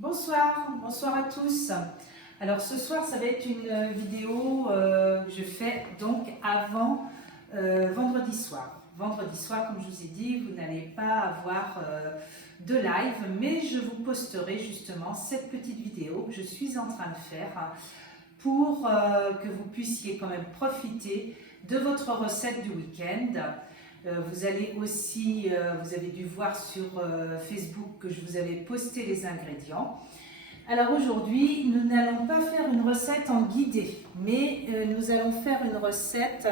Bonsoir à tous. Alors ce soir, ça va être une vidéo que je fais donc avant vendredi soir. Vendredi soir, comme je vous ai dit, vous n'allez pas avoir de live, mais je vous posterai justement cette petite vidéo que je suis en train de faire pour que vous puissiez quand même profiter de votre recette du week-end. Vous allez aussi, vous avez dû voir sur Facebook que je vous avais posté les ingrédients. Alors aujourd'hui, nous n'allons pas faire une recette en guidé, mais nous allons faire une recette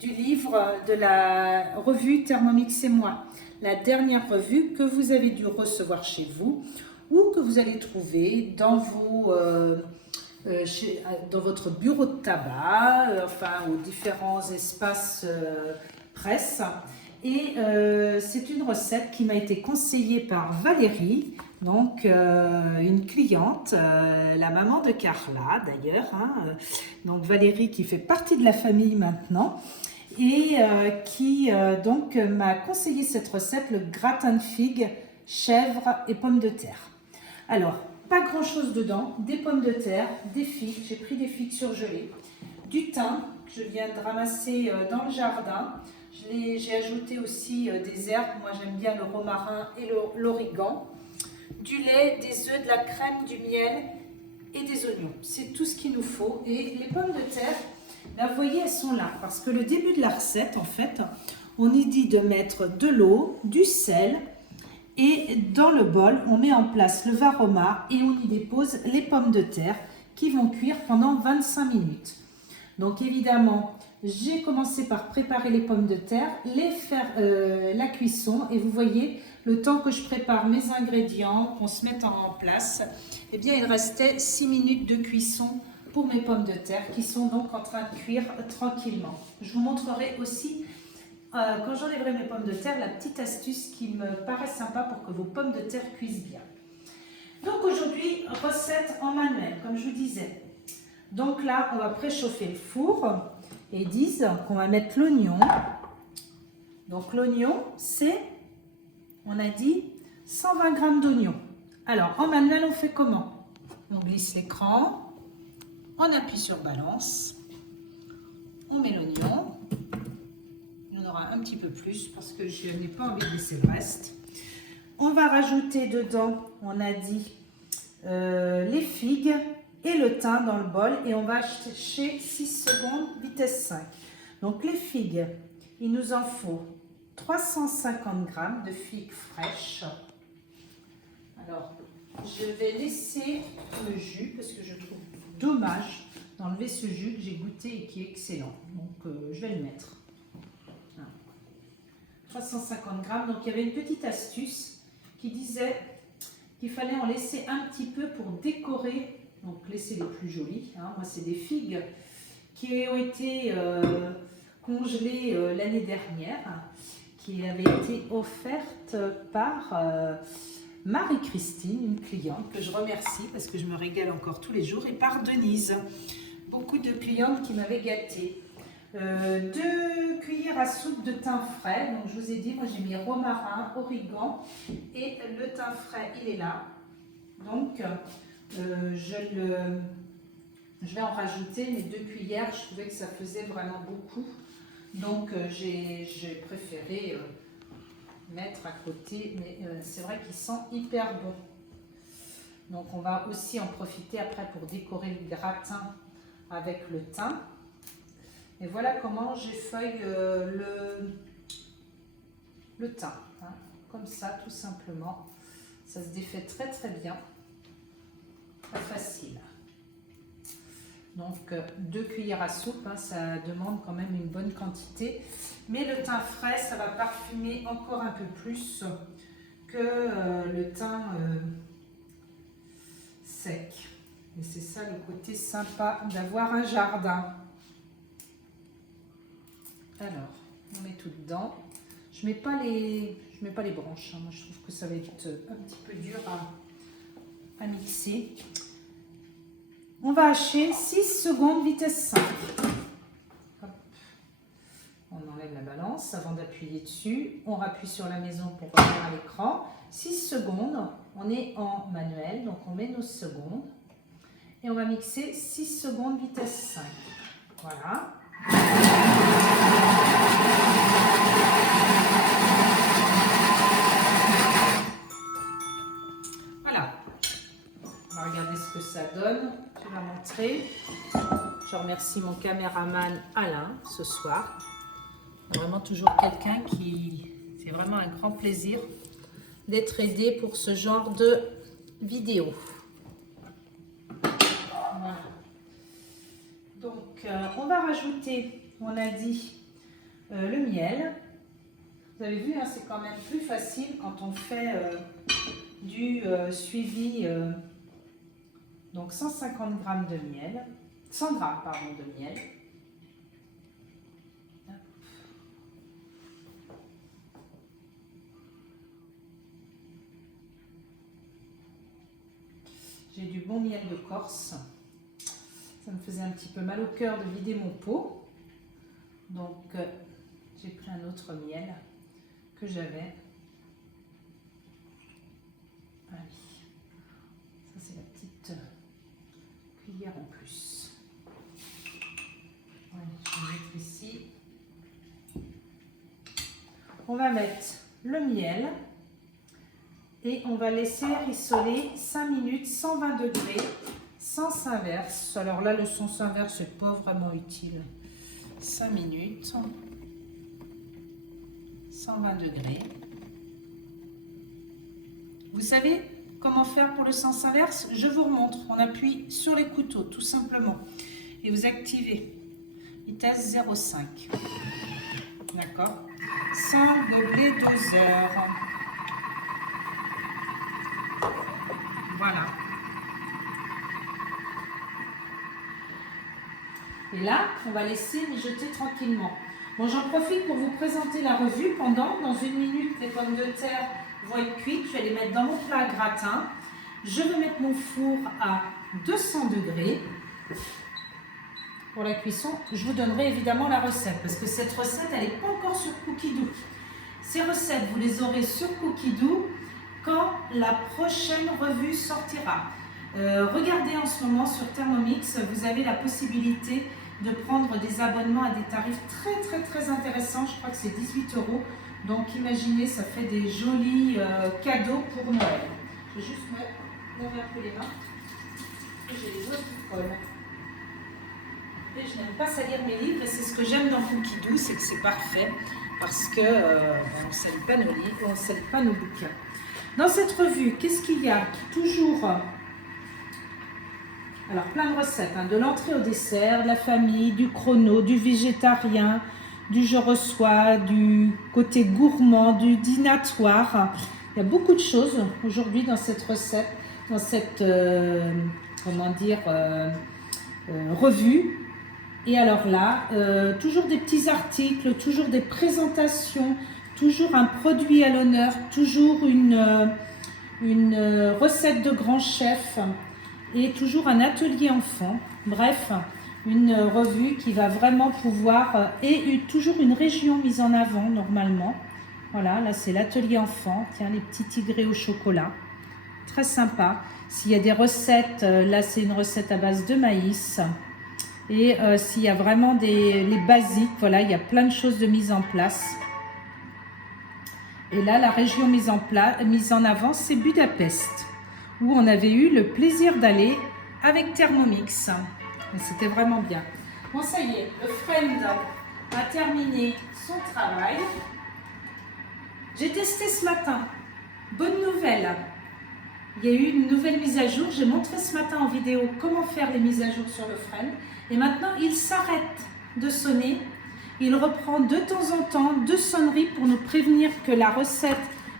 du livre de la revue Thermomix et moi. La dernière revue que vous avez dû recevoir chez vous ou que vous allez trouver dans dans votre bureau de tabac, enfin aux différents espaces presse. Et c'est une recette qui m'a été conseillée par Valérie, donc une cliente, la maman de Carla d'ailleurs, donc Valérie qui fait partie de la famille maintenant et qui donc m'a conseillé cette recette, le gratin de figues, chèvre et pommes de terre. Alors, pas grand chose dedans, des pommes de terre, des figues, j'ai pris des figues surgelées, du thym que je viens de ramasser dans le jardin. J'ai ajouté aussi des herbes, moi j'aime bien le romarin et l'origan, du lait, des œufs, de la crème, du miel et des oignons. C'est tout ce qu'il nous faut. Et les pommes de terre, là, vous voyez, elles sont là. Parce que le début de la recette, en fait, on y dit de mettre de l'eau, du sel et dans le bol, on met en place le varoma et on y dépose les pommes de terre qui vont cuire pendant 25 minutes. Donc évidemment, j'ai commencé par préparer les pommes de terre, les faire la cuisson et vous voyez, le temps que je prépare mes ingrédients, qu'on se mette en place, eh bien il restait 6 minutes de cuisson pour mes pommes de terre qui sont donc en train de cuire tranquillement. Je vous montrerai aussi, quand j'enlèverai mes pommes de terre, la petite astuce qui me paraît sympa pour que vos pommes de terre cuisent bien. Donc aujourd'hui, recette en manuel, comme je vous disais. Donc là, on va préchauffer le four et ils disent qu'on va mettre l'oignon. Donc l'oignon, c'est, on a dit, 120 g d'oignon. Alors, en manuel, on fait comment? On glisse l'écran, on appuie sur balance, on met l'oignon. Il y en aura un petit peu plus parce que je n'ai pas envie de laisser le reste. On va rajouter dedans, on a dit, les figues et le thym dans le bol et on va hacher 6 secondes vitesse 5. Donc les figues, il nous en faut 350 g de figues fraîches. Alors je vais laisser le jus parce que je trouve dommage d'enlever ce jus que j'ai goûté et qui est excellent. Donc je vais le mettre. 350 g. Donc il y avait une petite astuce qui disait qu'il fallait en laisser un petit peu pour décorer. Donc laissez les plus jolies. Moi c'est des figues qui ont été congelées l'année dernière, qui avaient été offertes par Marie-Christine, une cliente que je remercie parce que je me régale encore tous les jours, et par Denise. Beaucoup de clientes qui m'avaient gâtée. 2 cuillères à soupe de thym frais. Donc je vous ai dit, moi j'ai mis romarin, origan et le thym frais, il est là. Donc je vais en rajouter mes 2 cuillères, je trouvais que ça faisait vraiment beaucoup. Donc j'ai préféré mettre à côté, mais c'est vrai qu'il sent hyper bon. Donc on va aussi en profiter après pour décorer le gratin avec le thym. Et voilà comment j'effeuille le thym, comme ça tout simplement. Ça se défait très très bien. Très facile. Donc 2 cuillères à soupe, ça demande quand même une bonne quantité. Mais le thym frais, ça va parfumer encore un peu plus que le thym sec. Et c'est ça le côté sympa d'avoir un jardin. Alors, on met tout dedans. Je mets pas les branches. Moi, je trouve que ça va être un petit peu dur à mixer. On va hacher 6 secondes vitesse 5. Hop. On enlève la balance avant d'appuyer dessus. On rappuie sur la maison pour revenir à l'écran. 6 secondes. On est en manuel, donc on met nos secondes. Et on va mixer 6 secondes vitesse 5. Voilà. Voilà. On va regarder ce que ça donne. Je vais la montrer. Je remercie mon caméraman Alain ce soir. Vraiment toujours quelqu'un qui... C'est vraiment un grand plaisir d'être aidé pour ce genre de vidéo. Voilà. Donc, on va rajouter, on a dit, le miel. Vous avez vu, hein, c'est quand même plus facile quand on fait du suivi. Donc, 150 g de miel. 100 g, pardon, de miel. J'ai du bon miel de Corse. Ça me faisait un petit peu mal au cœur de vider mon pot. Donc, j'ai pris un autre miel que j'avais. Allez. Ça, c'est la petite cuillère en plus. Allez, je vais mettre ici. On va mettre le miel. Et on va laisser rissoler 5 minutes, 120 degrés, sens inverse. Alors là, le sens inverse n'est pas vraiment utile. 5 minutes, 120 degrés. Vous savez comment faire pour le sens inverse? Je vous remontre. On appuie sur les couteaux, tout simplement. Et vous activez. Vitesse 0,5. D'accord? 100 degrés 2 heures. Voilà. Et là, on va laisser mijoter tranquillement. Bon, j'en profite pour vous présenter la revue. Dans 1 minute, les pommes de terre vont être cuites. Je vais les mettre dans mon plat à gratin. Je vais mettre mon four à 200 degrés. Pour la cuisson, je vous donnerai évidemment la recette parce que cette recette, elle n'est pas encore sur Cookidoo. Ces recettes, vous les aurez sur Cookidoo quand la prochaine revue sortira. Regardez en ce moment sur Thermomix, vous avez la possibilité de prendre des abonnements à des tarifs très intéressants. Je crois que c'est 18 €. Donc imaginez, ça fait des jolis cadeaux pour Noël. Je vais juste me laver un peu les mains. J'ai les doigts qui collent. Et je n'aime pas salir mes livres et c'est ce que j'aime dans Cookidoo, c'est que c'est parfait parce que on ne salit pas nos livres, on ne salit pas nos bouquins. Dans cette revue, qu'est-ce qu'il y a? Toujours, alors plein de recettes, hein, de l'entrée au dessert, de la famille, du chrono, du végétarien, du je reçois, du côté gourmand, du dînatoire. Il y a beaucoup de choses aujourd'hui dans cette recette, dans cette revue. Et alors là, toujours des petits articles, toujours des présentations, toujours un produit à l'honneur, toujours une recette de grand chef et toujours un atelier enfant. Bref, une revue qui va vraiment pouvoir, et toujours une région mise en avant normalement. Voilà, là c'est l'atelier enfant, tiens, les petits tigrés au chocolat, très sympa. S'il y a des recettes, là c'est une recette à base de maïs. Et s'il y a vraiment les basiques, voilà, il y a plein de choses de mise en place. Et là, la région mise en avant, c'est Budapest, où on avait eu le plaisir d'aller avec Thermomix. C'était vraiment bien. Bon, ça y est, le friend a terminé son travail. J'ai testé ce matin. Bonne nouvelle. Il y a eu une nouvelle mise à jour. J'ai montré ce matin en vidéo comment faire les mises à jour sur le friend. Et maintenant, il s'arrête de sonner. Il reprend de temps en temps 2 sonneries pour nous prévenir que la recette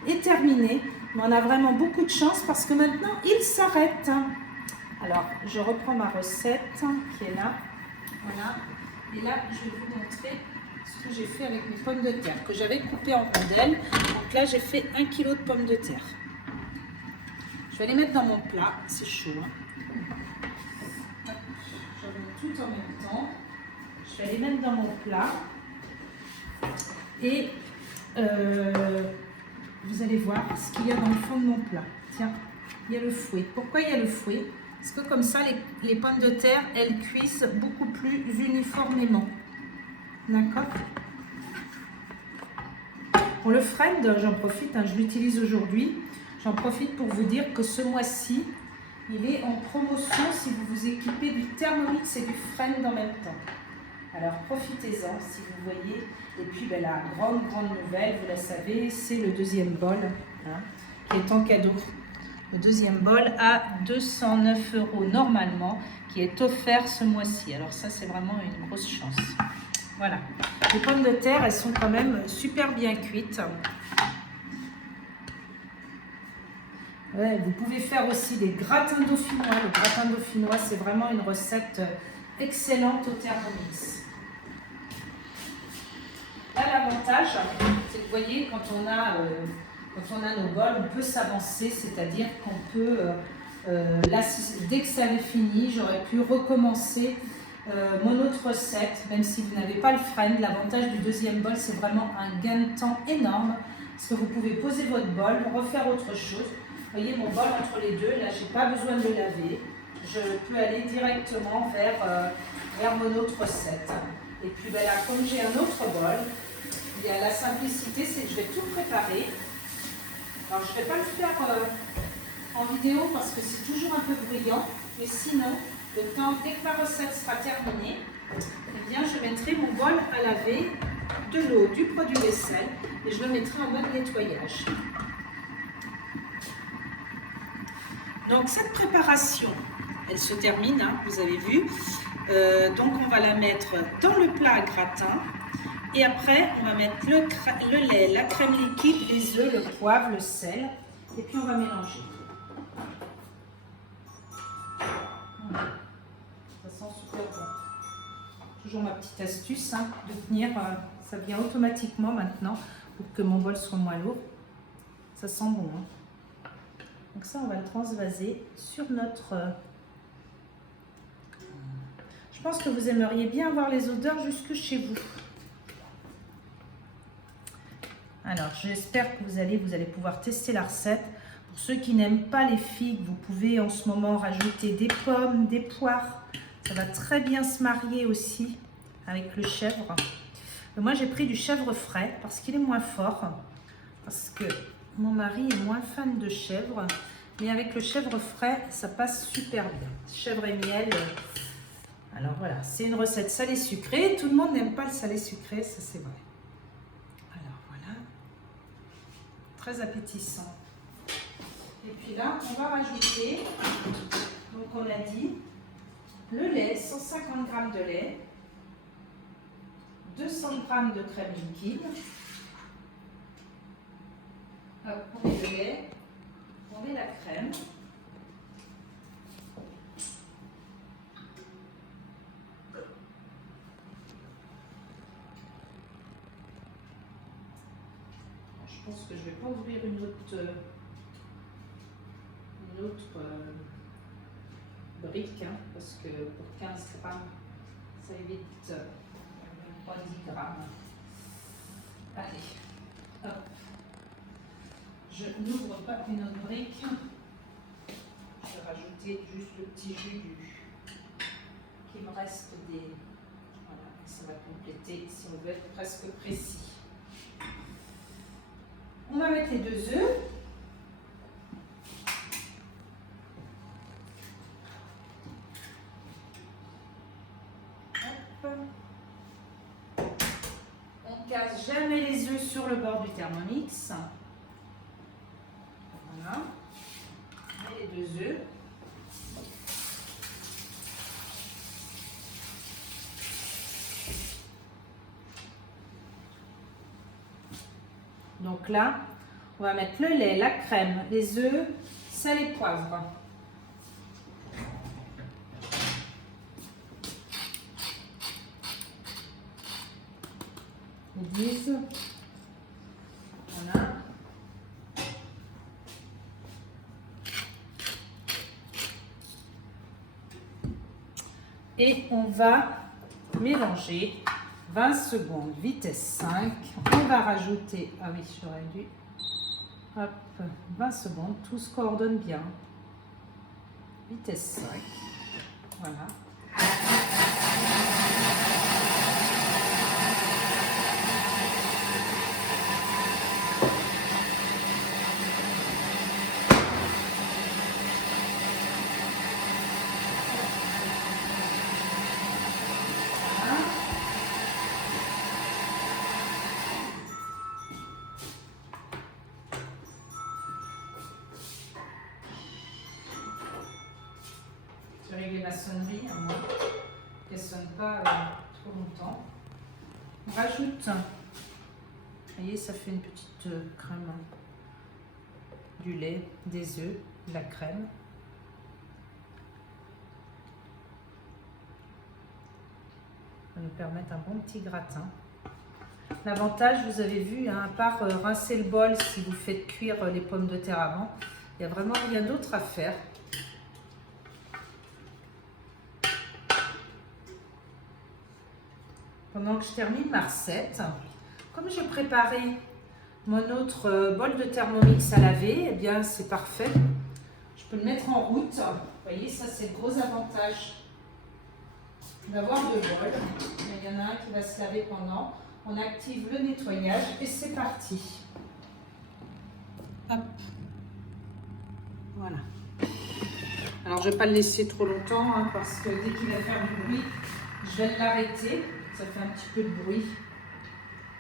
est terminée. Mais on a vraiment beaucoup de chance parce que maintenant, il s'arrête. Alors, je reprends ma recette qui est là. Voilà. Et là, je vais vous montrer ce que j'ai fait avec mes pommes de terre que j'avais coupées en rondelles. Donc là, j'ai fait 1 kg de pommes de terre. Je vais les mettre dans mon plat. C'est chaud. Je vais mettre tout en même temps. Je vais les mettre dans mon plat. Et vous allez voir ce qu'il y a dans le fond de mon plat. Tiens, il y a le fouet. Pourquoi il y a le fouet? Parce que comme ça, les pommes de terre, elles cuisent beaucoup plus uniformément. D'accord? Pour le friend, j'en profite, hein, je l'utilise aujourd'hui. J'en profite pour vous dire que ce mois-ci, il est en promotion si vous vous équipez du Thermomix et du friend en même temps. Alors profitez-en si vous voyez. Et puis ben, la grande nouvelle, vous la savez, c'est le deuxième bol hein, qui est en cadeau. Le deuxième bol à 209 € normalement, qui est offert ce mois-ci. Alors ça, c'est vraiment une grosse chance. Voilà. Les pommes de terre, elles sont quand même super bien cuites. Ouais, vous pouvez faire aussi des gratins dauphinois. Le gratin dauphinois, c'est vraiment une recette excellente au Thermomix. Là, l'avantage, c'est que vous voyez, quand on a nos bols, on peut s'avancer, c'est-à-dire qu'on peut, là, dès que ça avait fini, j'aurais pu recommencer mon autre recette, même si vous n'avez pas le friend. L'avantage du deuxième bol, c'est vraiment un gain de temps énorme, parce que vous pouvez poser votre bol, refaire autre chose. Vous voyez mon bol entre les deux, là, je n'ai pas besoin de le laver. Je peux aller directement vers mon autre recette. Et puis ben là, comme j'ai un autre bol, il y a la simplicité, c'est que je vais tout préparer. Alors je ne vais pas le faire en vidéo parce que c'est toujours un peu bruyant, mais sinon, le temps, dès que ma recette sera terminée, eh bien, je mettrai mon bol à laver, de l'eau, du produit vaisselle, et je le mettrai en mode nettoyage. Donc cette préparation, elle se termine, hein, vous avez vu. Donc on va la mettre dans le plat à gratin. Et après, on va mettre le lait, la crème liquide, les œufs, le poivre, le sel. Et puis on va mélanger. Voilà. Ça sent super bon. Toujours ma petite astuce hein, de tenir, ça vient automatiquement maintenant pour que mon bol soit moins lourd. Ça sent bon. Hein. Donc ça, on va le transvaser sur notre... Je pense que vous aimeriez bien avoir les odeurs jusque chez vous. Alors, j'espère que vous allez pouvoir tester la recette. Pour ceux qui n'aiment pas les figues, vous pouvez en ce moment rajouter des pommes, des poires. Ça va très bien se marier aussi avec le chèvre. Moi, j'ai pris du chèvre frais parce qu'il est moins fort. Parce que mon mari est moins fan de chèvre. Mais avec le chèvre frais, ça passe super bien. Chèvre et miel. Alors voilà, c'est une recette salée sucrée. Tout le monde n'aime pas le salé sucré, ça c'est vrai. Alors voilà, très appétissant. Et puis là, on va rajouter, donc on l'a dit, le lait, 150 g de lait, 200 g de crème liquide. Hop, on met le lait, on met la crème. Je pense que je ne vais pas ouvrir une autre brique, hein, parce que pour 15 grammes, ça évite 10 grammes. Allez, hop. Je n'ouvre pas une autre brique. Je vais rajouter juste le petit jus qui me reste des... Voilà, ça va compléter si on veut être presque précis. On va mettre les 2 œufs. Hop. On casse jamais les œufs sur le bord du Thermomix. Voilà. Et les 2 œufs. Donc là, on va mettre le lait, la crème, les œufs, sel et poivre. Les 10. Voilà. Et on va mélanger 20 secondes, vitesse 5. On va rajouter, ah oui, j'aurais dû Hop, 20 secondes, tout se coordonne bien. Vitesse 5. Voilà. J'ai réglé ma sonnerie, à moins qu'elle ne sonne pas trop longtemps. On rajoute, vous voyez, ça fait une petite crème, du lait, des œufs, de la crème. Ça va nous permettre un bon petit gratin. L'avantage, vous avez vu, hein, à part rincer le bol si vous faites cuire les pommes de terre avant, il n'y a vraiment rien d'autre à faire. Pendant que je termine ma recette, comme j'ai préparé mon autre bol de Thermomix à laver, eh bien c'est parfait. Je peux le mettre en route. Vous voyez, ça c'est le gros avantage d'avoir deux bols. Il y en a un qui va se laver pendant. On active le nettoyage et c'est parti. Hop. Voilà. Alors je ne vais pas le laisser trop longtemps hein, parce que dès qu'il va faire du bruit, je vais l'arrêter. Ça fait un petit peu de bruit.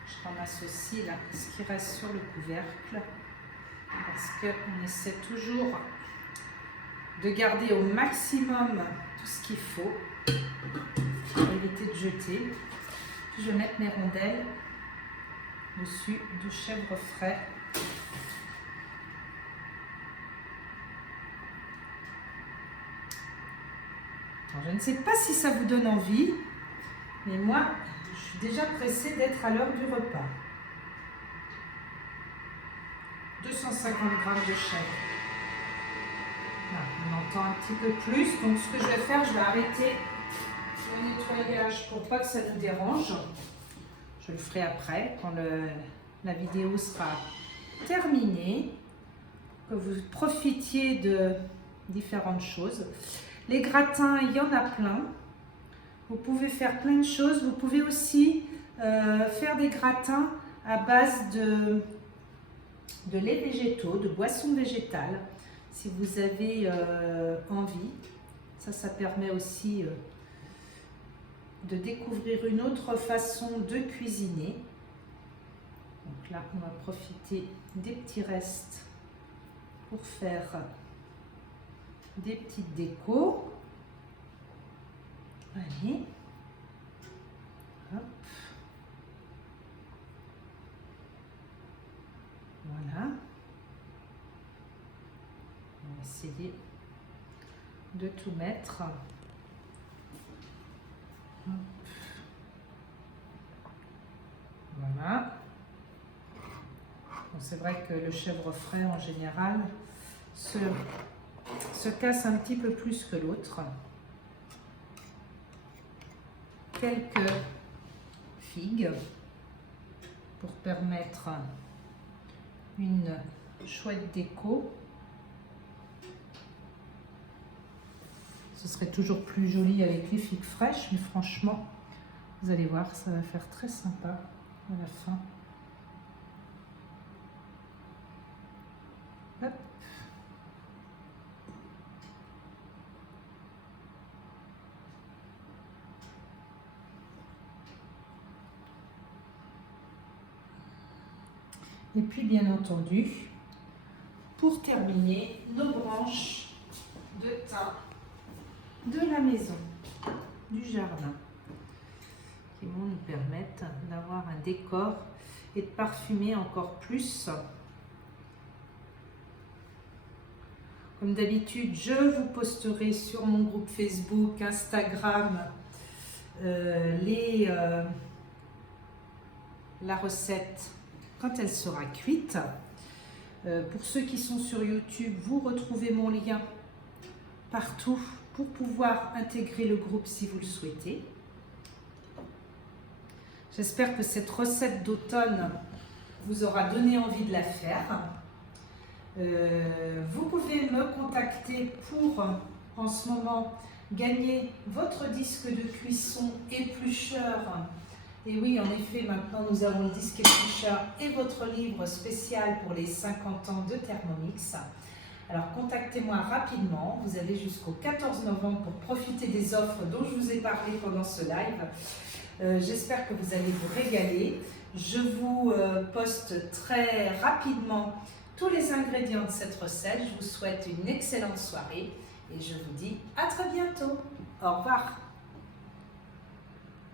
Je ramasse aussi là, ce qui reste sur le couvercle parce qu'on essaie toujours de garder au maximum tout ce qu'il faut pour éviter de jeter. Puis je vais mettre mes rondelles dessus de chèvre frais. Alors, je ne sais pas si ça vous donne envie, mais moi, je suis déjà pressée d'être à l'heure du repas. 250 g de chèvre. Là, on entend un petit peu plus. Donc, ce que je vais faire, je vais arrêter le nettoyage pour pas que ça nous dérange. Je le ferai après, quand la vidéo sera terminée, que vous profitiez de différentes choses. Les gratins, il y en a plein. Vous pouvez faire plein de choses. Vous pouvez aussi faire des gratins à base de lait végétaux, de boissons végétales, si vous avez envie. Ça permet aussi de découvrir une autre façon de cuisiner. Donc là, on va profiter des petits restes pour faire des petites décos. Allez. Hop. Voilà. On va essayer de tout mettre. Hop. Voilà. Bon, c'est vrai que le chèvre frais en général se casse un petit peu plus que l'autre. Quelques figues pour permettre une chouette déco. Ce serait toujours plus joli avec les figues fraîches, mais franchement, vous allez voir, ça va faire très sympa à la fin. Hop. Et puis bien entendu, pour terminer, nos branches de thym de la maison, du jardin, qui vont nous permettre d'avoir un décor et de parfumer encore plus. Comme d'habitude, je vous posterai sur mon groupe Facebook, Instagram, la recette quand elle sera cuite. Pour ceux qui sont sur YouTube, vous retrouvez mon lien partout pour pouvoir intégrer le groupe si vous le souhaitez. J'espère que cette recette d'automne vous aura donné envie de la faire. Vous pouvez me contacter pour, en ce moment, gagner votre disque de cuisson éplucheur. Et oui, en effet, maintenant nous avons le disque éplucheur et votre livre spécial pour les 50 ans de Thermomix. Alors contactez-moi rapidement, vous avez jusqu'au 14 novembre pour profiter des offres dont je vous ai parlé pendant ce live. J'espère que vous allez vous régaler. Je vous poste très rapidement tous les ingrédients de cette recette. Je vous souhaite une excellente soirée et je vous dis à très bientôt. Au revoir.